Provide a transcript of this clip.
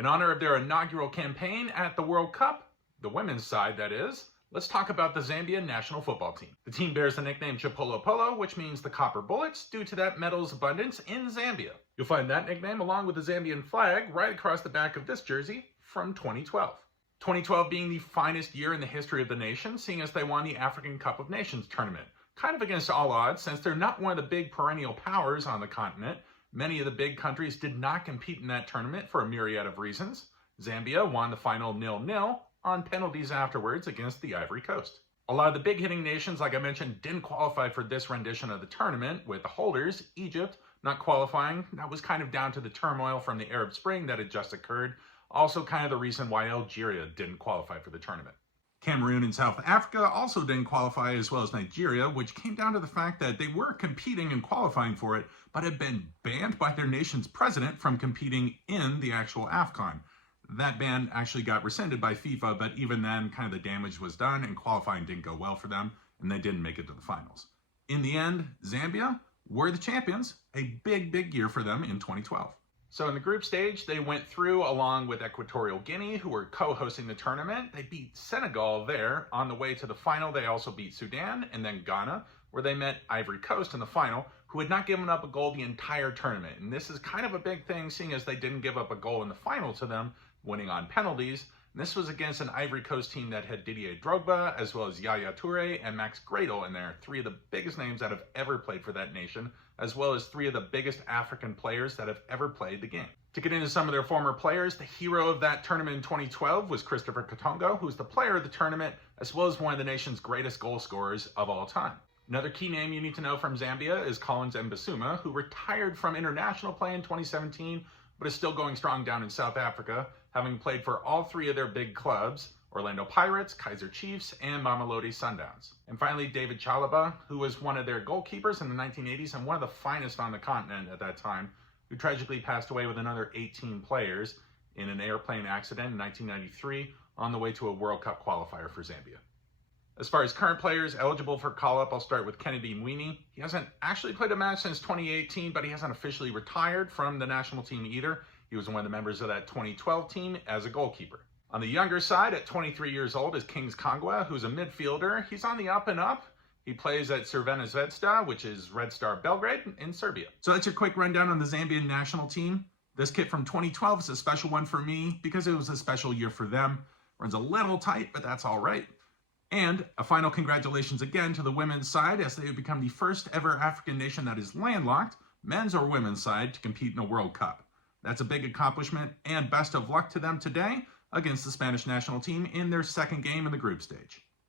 In honor of their inaugural campaign at the World Cup, the women's side that is, let's talk about the Zambia national football team. The team bears the nickname Chipolo Polo, which means the copper bullets, due to that metal's abundance in Zambia. You'll find that nickname along with the Zambian flag right across the back of this jersey from 2012. 2012 being the finest year in the history of the nation, seeing as they won the African Cup of Nations tournament. Kind of against all odds, since they're not one of the big perennial powers on the continent. Many of the big countries did not compete in that tournament for a myriad of reasons. Zambia won the final 0-0 on penalties afterwards against the Ivory Coast. A lot of the big hitting nations, like I mentioned, didn't qualify for this rendition of the tournament, with the holders, Egypt, not qualifying. That was kind of down to the turmoil from the Arab Spring that had just occurred. Also kind of the reason why Algeria didn't qualify for the tournament. Cameroon and South Africa also didn't qualify, as well as Nigeria, which came down to the fact that they were competing and qualifying for it, but had been banned by their nation's president from competing in the actual AFCON. That ban actually got rescinded by FIFA, but even then, kind of the damage was done and qualifying didn't go well for them, and they didn't make it to the finals. In the end, Zambia were the champions, a big year for them in 2012. So in the group stage, they went through along with Equatorial Guinea, who were co-hosting the tournament. They beat Senegal there. On the way to the final, they also beat Sudan and then Ghana, where they met Ivory Coast in the final, who had not given up a goal the entire tournament. And this is kind of a big thing, seeing as they didn't give up a goal in the final to them, winning on penalties. And this was against an Ivory Coast team that had Didier Drogba, as well as Yaya Toure and Max Gradel in there, three of the biggest names that have ever played for that nation, as well as three of the biggest African players that have ever played the game. To get into some of their former players, the hero of that tournament in 2012 was Christopher Katongo, who's the player of the tournament, as well as one of the nation's greatest goal scorers of all time. Another key name you need to know from Zambia is Collins Mbasuma, who retired from international play in 2017, but is still going strong down in South Africa, having played for all three of their big clubs, Orlando Pirates, Kaizer Chiefs, and Mamelodi Sundowns. And finally, David Chalobah, who was one of their goalkeepers in the 1980s and one of the finest on the continent at that time, who tragically passed away with another 18 players in an airplane accident in 1993 on the way to a World Cup qualifier for Zambia. As far as current players eligible for call-up, I'll start with Kennedy Mwini. He hasn't actually played a match since 2018, but he hasn't officially retired from the national team either. He was one of the members of that 2012 team as a goalkeeper. On the younger side, at 23 years old, is Kings Kongwa, who's a midfielder. He's on the up and up. He plays at Crvena Zvezda, which is Red Star Belgrade in Serbia. So that's your quick rundown on the Zambian national team. This kit from 2012 is a special one for me because it was a special year for them. Runs a little tight, but that's all right. And a final congratulations again to the women's side, as they have become the first ever African nation that is landlocked, men's or women's side, to compete in a World Cup. That's a big accomplishment, and best of luck to them today against the Spanish national team in their second game in the group stage.